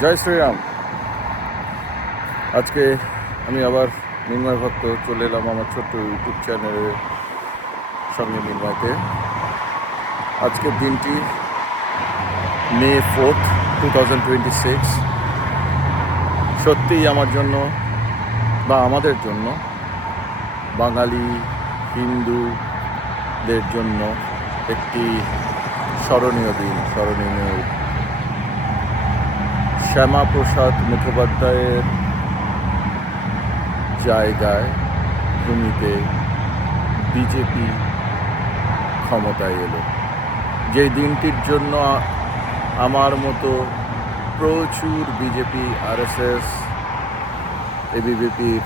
জয় শ্রীরাম। আজকে আমি আবার নির্ময় ভক্ত চলে এলাম আমার ছোট্ট ইউটিউব চ্যানেলের সঙ্গে নির্ময়তে। আজকের দিনটি মে 4, 2026। সত্যিই আমার জন্য বা আমাদের জন্য, বাঙালি হিন্দুদের জন্য একটি স্মরণীয় দিন। শ্যামাপ্রসাদ মুখোপাধ্যায়ের জায়গায় ভূমিতে বিজেপি ক্ষমতায় এলো। যেই দিনটির জন্য আমার মতো প্রচুর বিজেপি, আরএসএস, এবিভিপির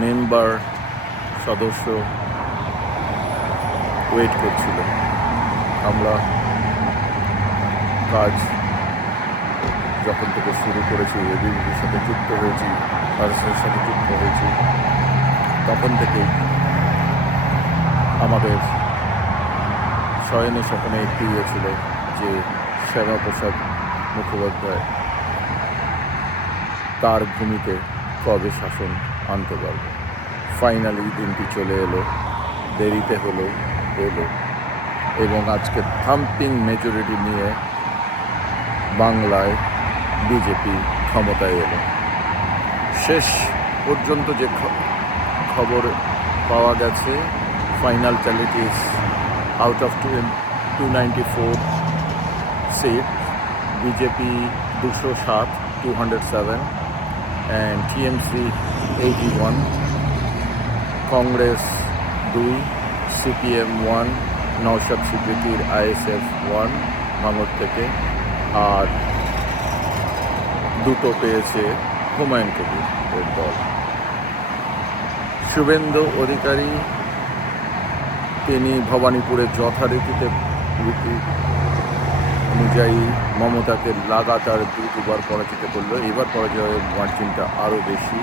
মেম্বার, সদস্য ওয়েট করছিল। আমরা কাজ যখন থেকে শুরু করেছি, এবিভিপির সাথে যুক্ত হয়েছি, আরএসএসের সাথে যুক্ত হয়েছি, তখন থেকেই আমাদের শয়নে স্বপ্নে একটি ছিল যে শ্যামাপ্রসাদ মুখোপাধ্যায় তার ভূমিতে কবে শাসন আনতে পারবে। ফাইনালি দিনটি চলে এলো, দেরিতে হলো এলো, এবং আজকে থাম্পিং মেজরিটি নিয়ে বাংলায় বিজেপি ক্ষমতায় এলো। শেষ পর্যন্ত যে খবর পাওয়া গেছে, final tallies out of 294 seat, BJP 207, 207, and TMC 81, Congress 2, CPM 1, Naushad সিদ্দিকীর ISF 1 ভাঙড় থেকে, আর 2 পেয়েছে হুমায়ুন কবিরের দল। শুভেন্দু অধিকারী তিনি ভবানীপুরে যথারীতি অনুযায়ী মমতাকে লাগাতার দুবার পরাজিত করলো। এবার পরাজয়ের মার্জিনটা আরও বেশি,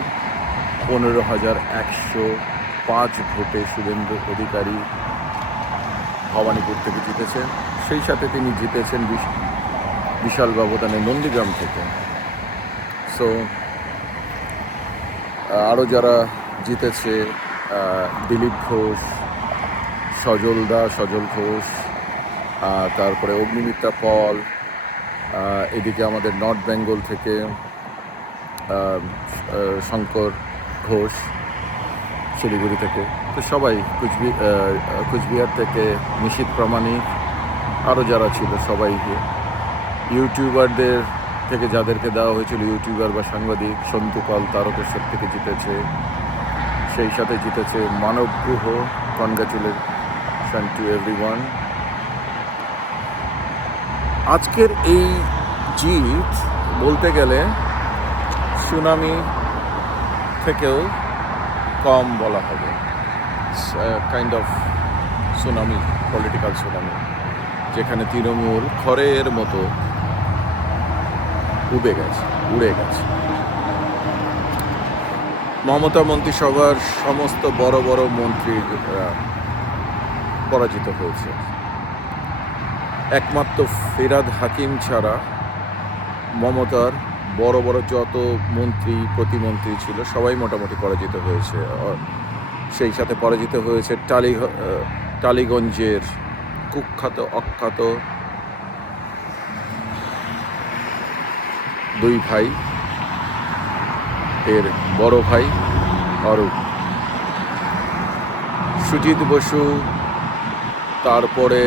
15,105 ভোটে শুভেন্দু অধিকারী ভবানীপুর থেকে জিতেছেন। সেই সাথে তিনি জিতেছেন বিশাল ব্যবধানে নন্দীগ্রাম থেকে। সো আরও যারা জিতেছে, দিলীপ ঘোষ, সজল ঘোষ, তারপরে অগ্নিমিত্রা পল, এদিকে আমাদের নর্থ বেঙ্গল থেকে শঙ্কর ঘোষ শিলিগুড়ি থেকে, তো সবাই, কুচবিহার থেকে নিশীথ প্রামাণিক, আরও যারা ছিল সবাইকে, ইউটিউবারদের থেকে যাদেরকে দেওয়া হয়েছিল, ইউটিউবার বা সাংবাদিক, সন্তু পাল তারকেশ্বর থেকে জিতেছে। সেই সাথে জিতেছে Manab Guha. Congratulation to everyone. আজকের এই জিত বলতে গেলে সুনামি থেকেও কম বলা হবে। Kind of tsunami, political tsunami, যেখানে তৃণমূল খড়ের মতো উড়ে গেছে। মমতা মন্ত্রিসভার সমস্ত বড় বড় মন্ত্রীরা পরাজিত হয়েছে। একমাত্র ফিরহাদ হাকিম ছাড়া মমতার বড় বড় যত মন্ত্রী প্রতিমন্ত্রী ছিল সবাই মোটামুটি পরাজিত হয়েছে। সেই সাথে পরাজিত হয়েছে টালিগঞ্জের কুখ্যাত অখ্যাত 2 ভাই, এর বড় ভাই অরূপ, সুজিত বসু, তারপরে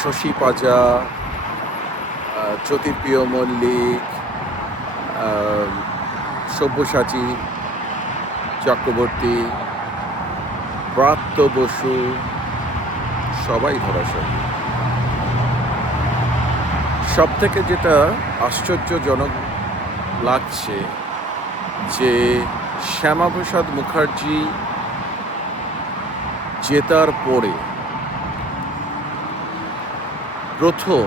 শশী পাজা, জ্যোতিপ্রিয় মল্লিক, সব্যসাচী চক্রবর্তী, ব্রাত্য বসু, সবাই ধরাশায়ী। সব থেকে যেটা আশ্চর্যজনক লাগছে যে শ্যামাপ্রসাদ মুখার্জি জেতার পরে প্রথম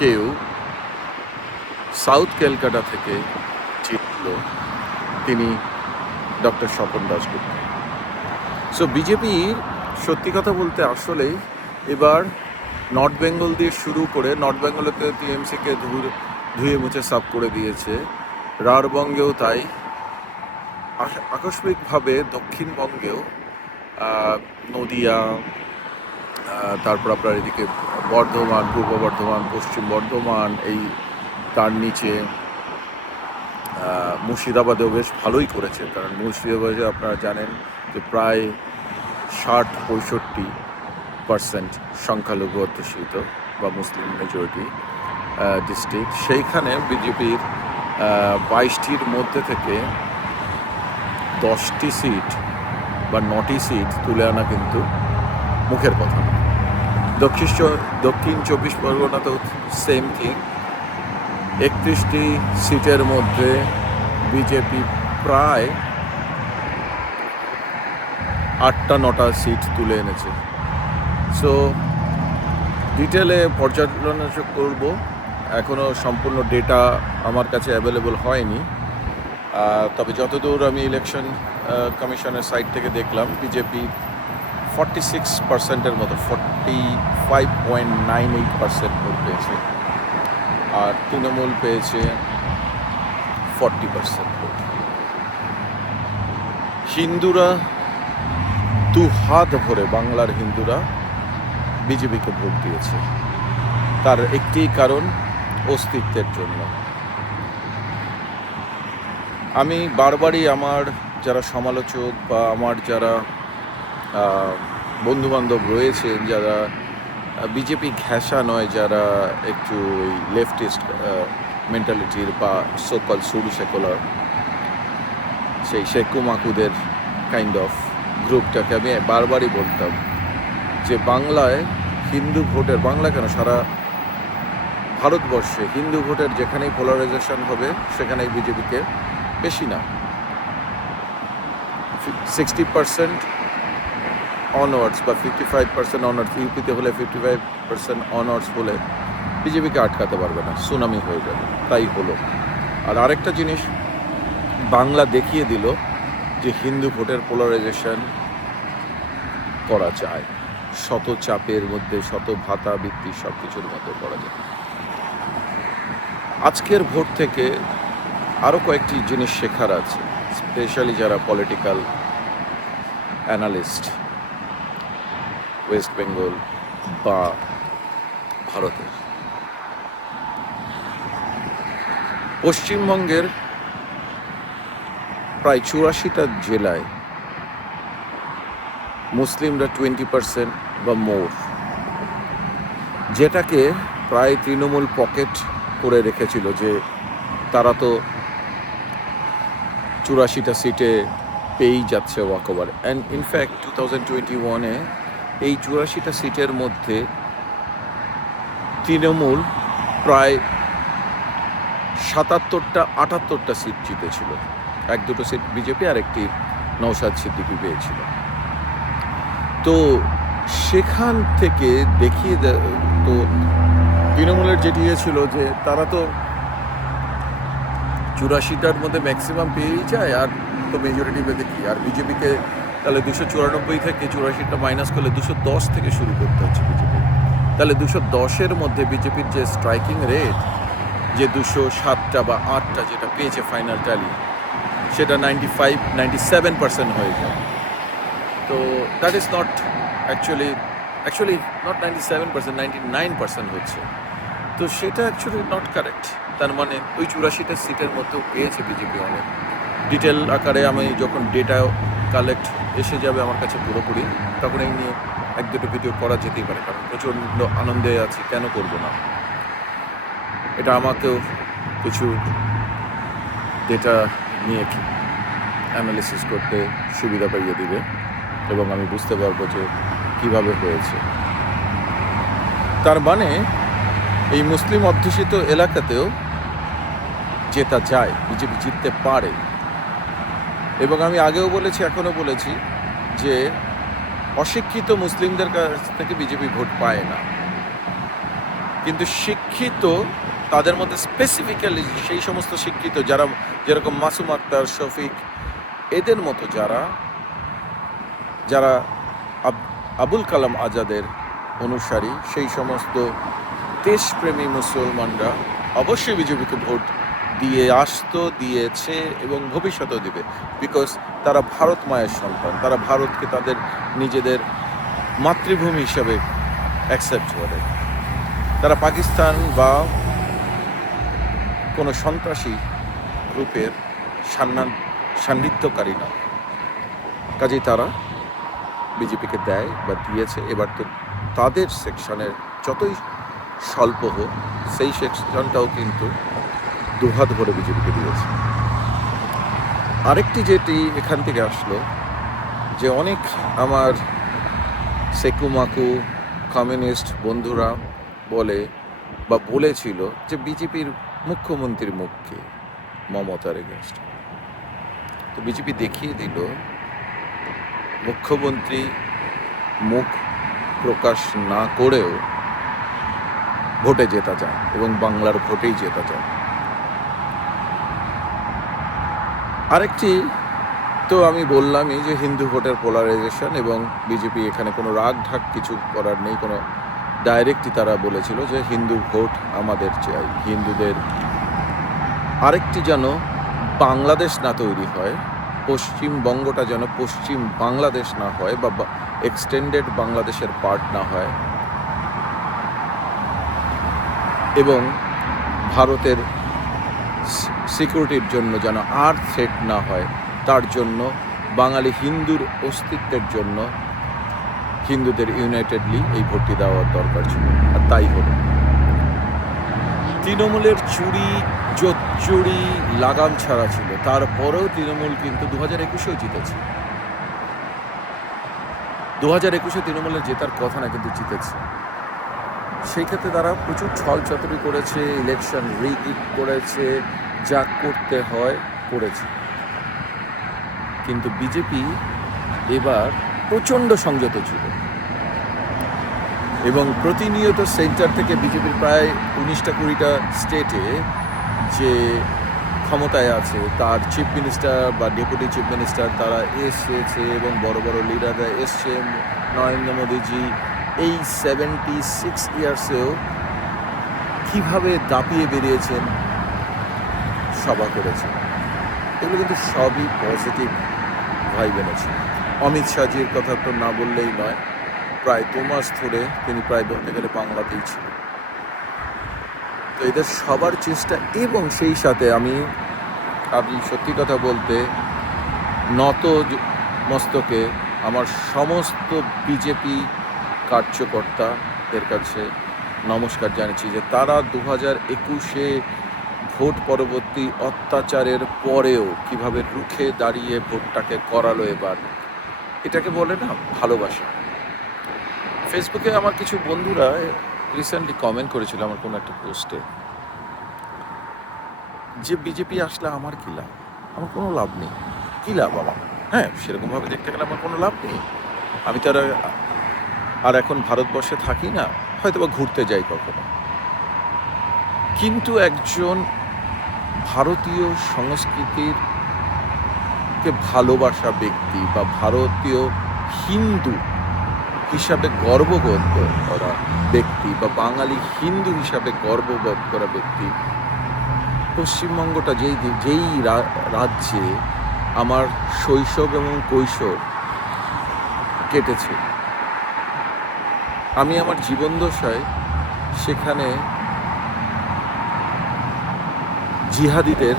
কেউ সাউথ ক্যালকাটা থেকে জিতল, তিনি ডক্টর স্বপন দাশগুপ্ত। সো বিজেপির সত্যি কথা বলতে আসলেই এবার নর্থ বেঙ্গল দিয়ে শুরু করে, নর্থ বেঙ্গলেতে টিএমসিকে ধুয়ে মুছে সাফ করে দিয়েছে, রাঢ়বঙ্গেও তাই, আকস্মিকভাবে দক্ষিণবঙ্গেও নদিয়া, তারপর আপনার এদিকে বর্ধমান, পূর্ব বর্ধমান, পশ্চিম বর্ধমান, এই তার নিচে মুর্শিদাবাদেও বেশ ভালোই করেছে। কারণ মুর্শিদাবাদে আপনারা জানেন যে প্রায় 60-65% সংখ্যালঘু অধ্যুষিত বা মুসলিম মেজরিটি ডিস্ট্রিক্ট। সেইখানে বিজেপির 22টির মধ্যে থেকে 10টি সিট বা 9টি সিট তুলে আনা কিন্তু মুখের কথা। দক্ষিণ 24 পরগনাতেও সেম থিং। 31টি সিটের মধ্যে বিজেপি প্রায় 8-9টা সিট তুলে এনেছে। সো ডিটেলে পর্যালোচনা করব, এখনও সম্পূর্ণ ডেটা আমার কাছে অ্যাভেলেবল হয়নি। তবে যতদূর আমি ইলেকশন কমিশনের সাইট থেকে দেখলাম, বিজেপি 46%-এর মতো, 45.98% ভোট পেয়েছে, আর তৃণমূল পেয়েছে 40% ভোট। হিন্দুরা দুহাত ভরে, বাংলার হিন্দুরা বিজেপিকে ভোট দিয়েছে। তার একটি কারণ অস্তিত্বের জন্য। আমি বারবারই আমার যারা সমালোচক বা আমার যারা বন্ধুবান্ধব রয়েছেন, যারা বিজেপি ঘেঁষা নয়, যারা একটু ওই লেফটিস্ট মেন্টালিটির বা সোকল সুডু সেকুলার, সেই শেকু মাকুদের কাইন্ড অফ গ্রুপটাকে আমি বারবারই বলতাম যে বাংলায় হিন্দু ভোটের, বাংলা কেন সারা ভারতবর্ষে হিন্দু ভোটের যেখানেই পোলারাইজেশন হবে সেখানেই বিজেপিকে বেশি না 60% অনওয়ার্ডস বা 55% অনওয়ার্ডস, ইউপিতে হলে 55% অনওয়ার্ডস হলে বিজেপিকে আটকাতে পারবে না, সুনামি হয়ে যাবে। তাই হলো। আর আরেকটা জিনিস বাংলা দেখিয়ে দিল যে হিন্দু ভোটের পোলারাইজেশন করা যায়, শত চাপের মধ্যে, শত ভাতা বৃত্তি সব কিছুর মধ্যে করা যায়। আজকের ভোট থেকে আরও কয়েকটি জিনিস শেখার আছে, স্পেশালি যারা পলিটিক্যাল অ্যানালিস্ট ওয়েস্ট বেঙ্গল বা ভারতের। পশ্চিমবঙ্গের প্রায় 84টা জেলায় মুসলিমরা 20% বা মোর, যেটাকে প্রায় তৃণমূল পকেট করে রেখেছিল যে তারা তো 84টা সিটে পেয়েই যাচ্ছে ওয়াকওভার। অ্যান্ড ইনফ্যাক্ট 2021-এ এই 84টা সিটের মধ্যে তৃণমূল প্রায় 77-78টা সিট জিতেছিল। 1-2 সিট বিজেপি আর একটি নওশাদ সিদ্দিকী পেয়েছিল। তো সেখান থেকে দেখিয়ে তো তৃণমূলের যেটি ছিল যে তারা তো 84টার মধ্যে ম্যাক্সিমাম পেয়েই যায়, আর তো মেজরিটি পেতে কি, আর বিজেপিকে তাহলে 294 থেকে 84টা মাইনাস করলে 210 থেকে শুরু করতে হচ্ছে বিজেপি। তাহলে 210-এর মধ্যে বিজেপির যে স্ট্রাইকিং রেট, যে 207টা বা 8টা যেটা পেয়েছে ফাইনাল ট্যালি, সেটা 97% হয়ে যায়। তো that is not actually not 97%, 99% হচ্ছে। তো সেটা অ্যাকচুয়ালি নট কারেক্ট। তার মানে ওই 84টা সিটের মধ্যেও পেয়েছে বিজেপি অনেক। ডিটেল আকারে আমি যখন ডেটা কালেক্ট এসে যাবে আমার কাছে পুরোপুরি, তখন এই নিয়ে 1-2টো ভিডিও করা যেতেই পারে, কারণ প্রচণ্ড আনন্দে আছি, কেন করব না। এটা আমাকেও কিছু ডেটা নিয়ে অ্যানালিসিস করতে সুবিধা পাইয়ে দিবে এবং আমি বুঝতে পারবো যে কীভাবে হয়েছে। তার মানে এই মুসলিম অধ্যুষিত এলাকাতেও জেতা যায়, বিজেপি জিততে পারে। এবং আমি আগেও বলেছি, এখনও বলেছি যে অশিক্ষিত মুসলিমদের কাছ থেকে বিজেপি ভোট পায় না, কিন্তু শিক্ষিত তাদের মধ্যে স্পেসিফিক্যালি সেই সমস্ত শিক্ষিত যারা, যেরকম মাসুম আক্তার, শফিক, এদের মতো যারা আবুল কালাম আজাদের অনুসারী, সেই সমস্ত দেশপ্রেমী মুসলমানরা অবশ্যই বিজেপিকে ভোট দিয়ে আসতো, দিয়েছে এবং ভবিষ্যতেও দিবে। বিকজ তারা ভারত মায়ের সন্তান, তারা ভারতকে তাদের নিজেদের মাতৃভূমি হিসাবে অ্যাকসেপ্ট করে। তারা পাকিস্তান বা কোনো সন্ত্রাসী গ্রুপের সান্নিধ্যকারী না। কাজেই তারা বিজেপিকে দেয় বা দিয়েছে। এবার তো তাদের সেকশনের যতই স্বল্প হোক, সেই সেকশনটাও কিন্তু দুহাত ভরে বিজেপিকে দিয়েছে। আরেকটি যেটি এখান থেকে আসলো, যে অনেক আমার সেকুমাকু কমিউনিস্ট বন্ধুরা বলেছিল যে বিজেপির মুখ্যমন্ত্রীর মুখকে মমতার এগেনস্ট। তো বিজেপি দেখিয়ে দিল মুখ্যমন্ত্রী মুখ প্রকাশ না করেও ভোটে জেতা যায় এবং বাংলার ভোটেই জেতা যায়। আরেকটি তো আমি বললামই যে হিন্দু ভোটের পোলারাইজেশন, এবং বিজেপি এখানে কোনো রাগ ঢাক কিছু করার নেই, কোনো ডাইরেক্টই তারা বলেছিল যে হিন্দু ভোট আমাদের চাই, হিন্দুদের আরেকটি যেন বাংলাদেশ না তৈরি হয়, পশ্চিমবঙ্গটা যেন পশ্চিম বাংলাদেশ না হয় বা এক্সটেন্ডেড বাংলাদেশের পার্ট না হয়, এবং ভারতের সিকিউরিটির জন্য যেন আর থ্রেট না হয়, তার জন্য বাঙালি হিন্দুর অস্তিত্বের জন্য হিন্দুদের ইউনাইটেডলি এই ভোটটি দেওয়ার দরকার ছিল, আর তাই হলো। তৃণমূলের চুরি লাগাম ছাড়া ছিল, তারপরেও তৃণমূল কিন্তু 2021-এও জিতেছে। 2021-এ তৃণমূলের জেতার কথা না, কিন্তু জিতেছে। সেই ক্ষেত্রে তারা প্রচুর ছল চাতুরি করেছে, ইলেকশন রিগ করেছে, যা করতে হয় করেছে। কিন্তু বিজেপি এবার প্রচণ্ড সংযত ছিল, এবং প্রতিনিয়ত সেন্টার থেকে বিজেপির প্রায় 19-20টা স্টেটে যে ক্ষমতায় আছে তার চিফ মিনিস্টার বা ডেপুটি চিফ মিনিস্টার তারা এসেছে, এবং বড় বড় লিডাররা এসছে। নরেন্দ্র মোদীজি এই 76 ইয়ার্সেও কীভাবে দাপিয়ে বেরিয়েছেন, সভা করেছেন, এগুলো কিন্তু সবই পজিটিভ ভাইব এনেছে। অমিত শাহজির কথা তো না বললেই নয়, প্রায় 2 মাস ধরে তিনি প্রায় বলতে গেলে বাংলাতেই ছিলেন। তো এদের সবার চেষ্টা, এবং সেই সাথে আমি সত্যি কথা বলতে নত মস্তকে আমার সমস্ত বিজেপি কার্যকর্তাদের কাছে নমস্কার জানাচ্ছি যে তারা 2021-এ ভোট পরবর্তী অত্যাচারের পরেও কিভাবে রুখে দাঁড়িয়ে ভোটটাকে করালো। এবার এটাকে বলে না ভালোবাসা। ফেসবুকে আমার কিছু বন্ধুরা রিসেন্টলি কমেন্ট করেছিল আমার কোনো একটা পোস্টে, যে বিজেপি আসলে আমার কী লাভ, আমার কোনো লাভ নেই। কী লাভ আমার? হ্যাঁ, সেরকমভাবে দেখতে গেলে আমার কোনো লাভ নেই। আমি তো আর এখন ভারতবর্ষে থাকি না, হয়তো বা ঘুরতে যাই কখনো। কিন্তু একজন ভারতীয় সংস্কৃতির কে ভালোবাসা ব্যক্তি বা ভারতীয় হিন্দু হিসাবে গর্ববোধ করা ব্যক্তি বা বাঙালি হিন্দু হিসাবে গর্ববোধ করা ব্যক্তি, পশ্চিমবঙ্গটা যেই রাজ্যে আমার শৈশব এবং কৈশোর কেটেছে, আমি আমার জীবনদশায় সেখানে জিহাদিদের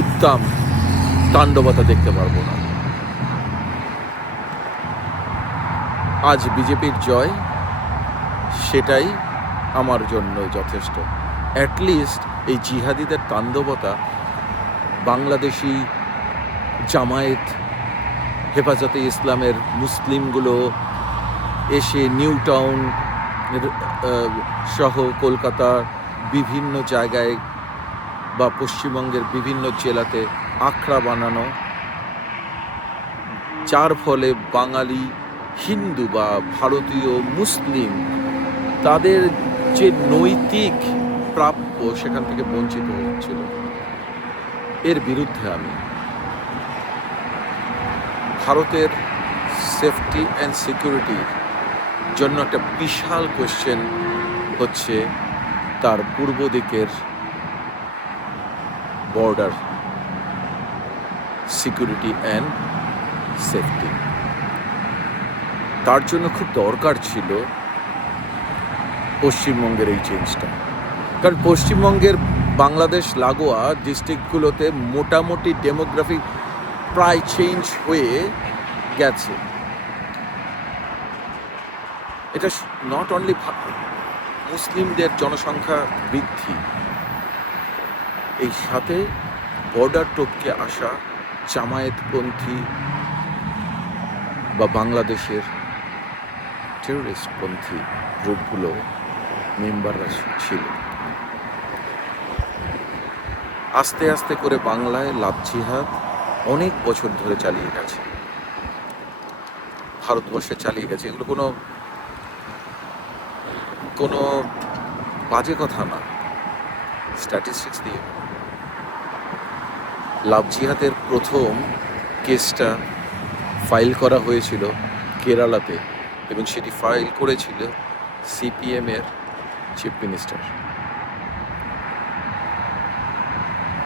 উদ্দাম তাণ্ডবতা দেখতে পারবো না। আজ বিজেপির জয়, সেটাই আমার জন্য যথেষ্ট। অ্যাটলিস্ট এই জিহাদিদের তাণ্ডবতা বাংলাদেশি জামায়াত, হেফাজতে ইসলামের মুসলিমগুলো এসে নিউ টাউন সহ কলকাতার বিভিন্ন জায়গায় বা পশ্চিমবঙ্গের বিভিন্ন জেলাতে আখড়া বানানো, যার ফলে বাঙালি হিন্দু বা ভারতীয় মুসলিম তাদের যে নৈতিক প্রাপ্য সেখান থেকে বঞ্চিত হচ্ছিল, এর বিরুদ্ধে আমি ভারতের সেফটি অ্যান্ড সিকিউরিটির জন্য একটা বিশাল কোয়েশ্চেন হচ্ছে তার পূর্ব দিকের বর্ডার সিকিউরিটি অ্যান্ড সেফটি। তার জন্য খুব দরকার ছিল পশ্চিমবঙ্গের এই চেঞ্জটা, কারণ পশ্চিমবঙ্গের বাংলাদেশ লাগোয়া ডিস্ট্রিক্টগুলোতে মোটামুটি ডেমোগ্রাফি প্রায় চেঞ্জ হয়ে গেছে। এটা নট অনলি মুসলিমদের জনসংখ্যা বৃদ্ধি, এই সাথে বর্ডার টপকে আসা জামায়াতপন্থী বা বাংলাদেশের টেররিস্টপন্থী গ্রুপগুলো মেম্বাররা ছিল। আস্তে আস্তে করে বাংলায় লাভ জিহাদ অনেক বছর ধরে চালিয়ে গেছে, ভারতবর্ষে চালিয়ে গেছে। এগুলো কোনো বাজে কথা না, স্ট্যাটিস্টিক্স দিয়ে। লাভ জিহাদের প্রথম কেসটা ফাইল করা হয়েছিল কেরালাতে, এবং সেটি ফাইল করেছিল সিপিএমের চিফ মিনিস্টার।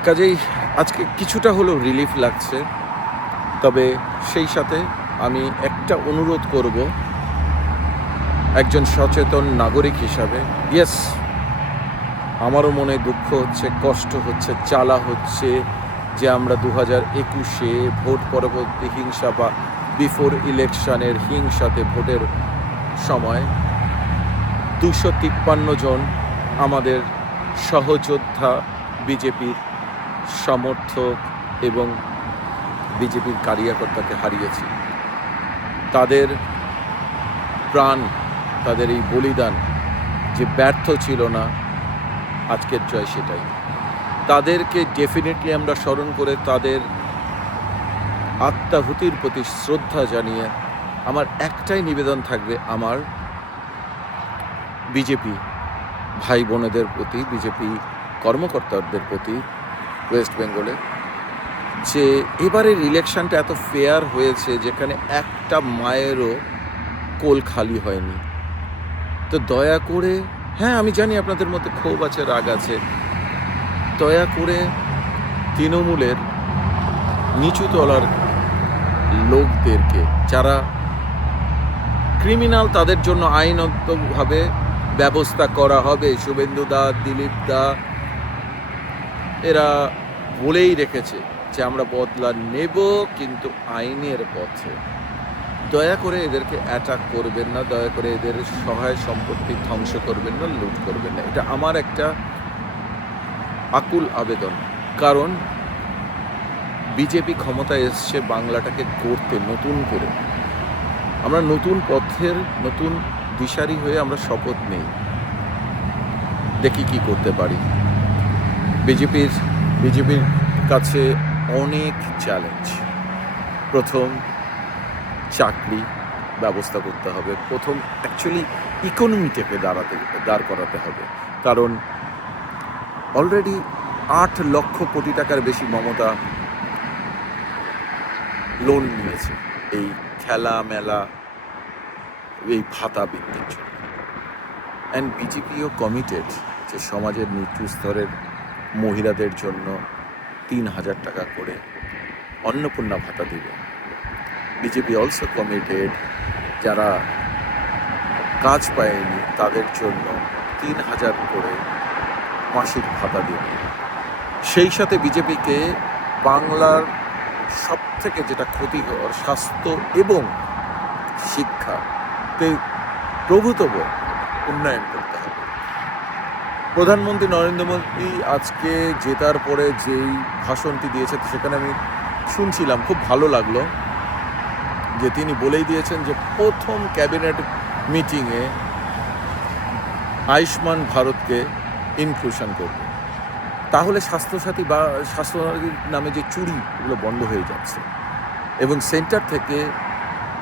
কাজেই আজকে কিছুটা হলেও রিলিফ লাগছে। তবে সেই সাথে আমি একটা অনুরোধ করব একজন সচেতন নাগরিক হিসাবে। ইয়েস, আমারও মনে দুঃখ হচ্ছে, কষ্ট হচ্ছে, জ্বালা হচ্ছে যে আমরা 2021-এ ভোট পরবর্তী হিংসা বা বিফোর ইলেকশনের হিংসাতে ভোটের সময় 253 জন আমাদের সহযোদ্ধা, বিজেপির সমর্থক এবং বিজেপির কার্যকর্তাকে হারিয়েছি। তাদের প্রাণ, তাদের এই বলিদান যে ব্যর্থ ছিল না, আজকের জয় সেটাই। তাদেরকে ডেফিনেটলি আমরা স্মরণ করে তাদের আত্মাহুতির প্রতি শ্রদ্ধা জানিয়ে আমার একটাই নিবেদন থাকবে আমার বিজেপি ভাই বোনেদের প্রতি, বিজেপি কর্মকর্তাদের প্রতি ওয়েস্ট বেঙ্গলে, যে এবারের ইলেকশনটা এত ফেয়ার হয়েছে যেখানে একটা মায়েরও কোল খালি হয়নি। তো দয়া করে, হ্যাঁ আমি জানি আপনাদের মধ্যে ক্ষোভ আছে, রাগ আছে, দয়া করে তৃণমূলের নিচু তলার লোকদেরকে, যারা ক্রিমিনাল তাদের জন্য আইনগতভাবে ব্যবস্থা করা হবে। শুভেন্দু দা, দিলীপ দা এরা বলেই রেখেছে যে আমরা বদলা নেব, কিন্তু আইনের পথে। দয়া করে এদেরকে অ্যাটাক করবেন না, দয়া করে এদের সহায় সম্পত্তি ধ্বংস করবেন না, লুট করবেন না। এটা আমার একটা আকুল আবেদন। কারণ বিজেপি ক্ষমতায় এসছে বাংলাটাকে গড়তে নতুন করে। আমরা নতুন পথের নতুন দিশারি হয়ে আমরা শপথ নেই, দেখি কি করতে পারি। বিজেপির কাছে অনেক চ্যালেঞ্জ। প্রথম চাকরি ব্যবস্থা করতে হবে, প্রথম অ্যাকচুয়ালি ইকোনমিটাকে দাঁড় করাতে হবে। কারণ অলরেডি 8 লক্ষ কোটি টাকার বেশি মমতা লোন নিয়েছে এই খেলা মেলা, এই ভাতা বৃদ্ধির জন্য। অ্যান্ড বিজেপিও কমিটেড যে সমাজের নিচু স্তরের মহিলাদের জন্য 3000 টাকা করে অন্নপূর্ণা ভাতা দিবে। বিজেপি অলসো কমিটেড যারা কাজ পায়নি তাদের জন্য 3000 করে মাসিক ভাতা দিবে। সেই সাথে বিজেপিকে বাংলার সব থেকে যেটা ক্ষতিকর স্বাস্থ্য এবং শিক্ষাতে প্রভূতম উন্নয়ন করতে হবে। প্রধানমন্ত্রী নরেন্দ্র মোদী আজকে জেতার পরে যেই ভাষণটি দিয়েছে সেখানে আমি শুনছিলাম, খুব ভালো লাগলো যে তিনি বলেই দিয়েছেন যে প্রথম ক্যাবিনেট মিটিংয়ে আয়ুষ্মান ভারতকে ইনক্লুশন করবে। তাহলে স্বাস্থ্যসাথী বা স্বাস্থ্যসাথীর নামে যে চুরি, এগুলো বন্ধ হয়ে যাচ্ছে এবং সেন্টার থেকে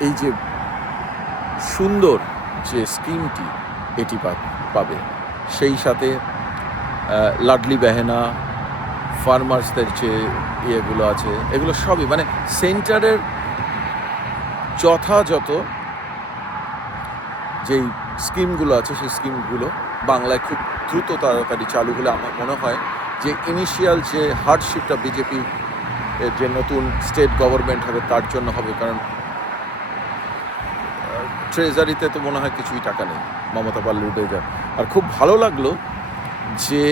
এই যে সুন্দর যে স্কিমটি এটি পাবে। সেই সাথে লাডলি বেহেনা, ফার্মার্সদের যে ইয়েগুলো আছে, এগুলো সবই মানে সেন্টারের যথাযথ যেই স্কিমগুলো আছে সেই স্কিমগুলো বাংলায় খুব দ্রুত তাড়াতাড়ি চালু হলে আমার মনে হয় যে ইনিশিয়াল যে হার্ডশিপটা বিজেপি যে নতুন স্টেট গভর্নমেন্ট হবে তার জন্য হবে, কারণ ট্রেজারিতে তো মনে হয় কিছুই টাকা নেই, মমতা পারলে উঠে যায়। আর খুব ভালো লাগলো যে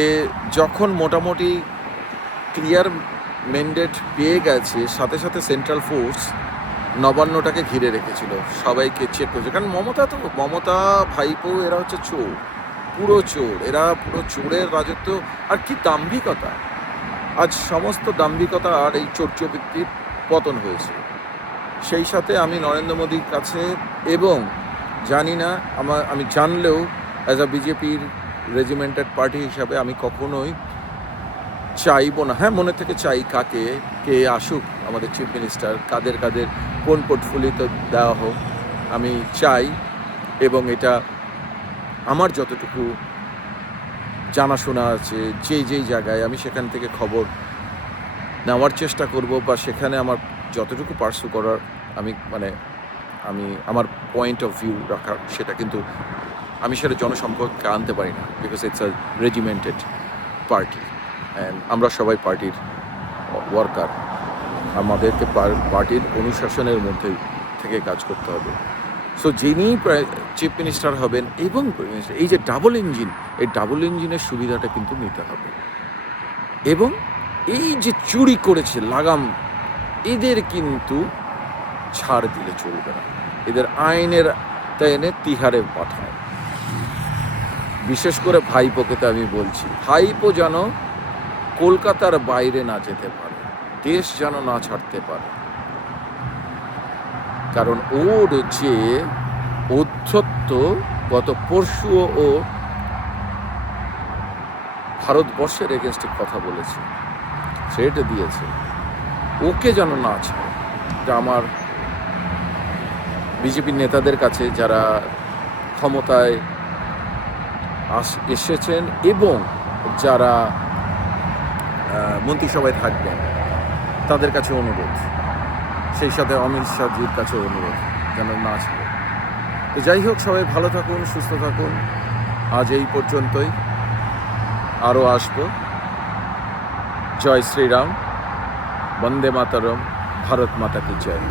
যখন মোটামুটি ক্লিয়ার ম্যান্ডেট পেয়ে গেছে, সাথে সাথে সেন্ট্রাল ফোর্স নবান্নটাকে ঘিরে রেখেছিল, সবাইকে চেক করেছে। কারণ মমতা ভাইপো এরা হচ্ছে চোর, পুরো চোর, এরা পুরো চোরের রাজত্ব। আর কি দাম্ভিকতা, আজ সমস্ত দাম্ভিকতা আর এই চোরচবৃত্তির পতন হয়েছে। সেই সাথে আমি নরেন্দ্র মোদীর কাছে, এবং জানি না আমি জানলেও অ্যাজ আ বিজেপির রেজিমেন্টেড পার্টি হিসাবে আমি কখনোই চাইবো না, হ্যাঁ মনে থেকে চাই কে আসুক আমাদের চিফ মিনিস্টার, কাদের কোন পোর্টফোলিওতে দেওয়া হোক আমি চাই, এবং এটা আমার যতটুকু জানাশোনা আছে যেই জায়গায় আমি সেখান থেকে খবর নেওয়ার চেষ্টা করব, বা সেখানে আমার যতটুকু পার্সু করার আমি আমার পয়েন্ট অফ ভিউ রাখার, সেটা কিন্তু আমি সেটা জনসম্পর্কে আনতে পারি না, because it's a regimented party and আমরা সবাই পার্টির ওয়ার্কার, আমাদেরকে পার্টির অনুশাসনের মধ্যে থেকে কাজ করতে হবে। সো যিনি চিফ মিনিস্টার হবেন এবং এই যে ডাবল ইঞ্জিন, এই ডাবল ইঞ্জিনের সুবিধাটা কিন্তু নিতে হবে। এবং এই যে চুরি করেছে লাগাম, এদের কিন্তু ছাড় দিলে চলবে না, এদের আইনের এনে তিহারে পাঠায়। বিশেষ করে ভাইপোকে তো আমি বলছি, ভাইপো যেন কলকাতার বাইরে না যেতে পারে, দেশ যেন না ছাড়তে পারে, কারণ ওর যে অধ্যত্ব গত পরশুও ও ভারতবর্ষের এগেনস্টে কথা বলেছে, থ্রেট দিয়েছে, ওকে যেন না ছাড়ে। এটা আমার বিজেপির নেতাদের কাছে, যারা ক্ষমতায় এসেছেন এবং যারা মন্ত্রিসভায় থাকবেন, তাদের কাছে অনুরোধ, সেই সাথে অমিত শাহজির কাছে অনুরোধ যেন না ছাড়ে। তো যাই হোক, সবাই ভালো থাকুন, সুস্থ থাকুন। আজ এই পর্যন্তই, আরও আসবো। জয় শ্রীরাম, বন্দে মাতরম, ভারত মাতা কি জয়।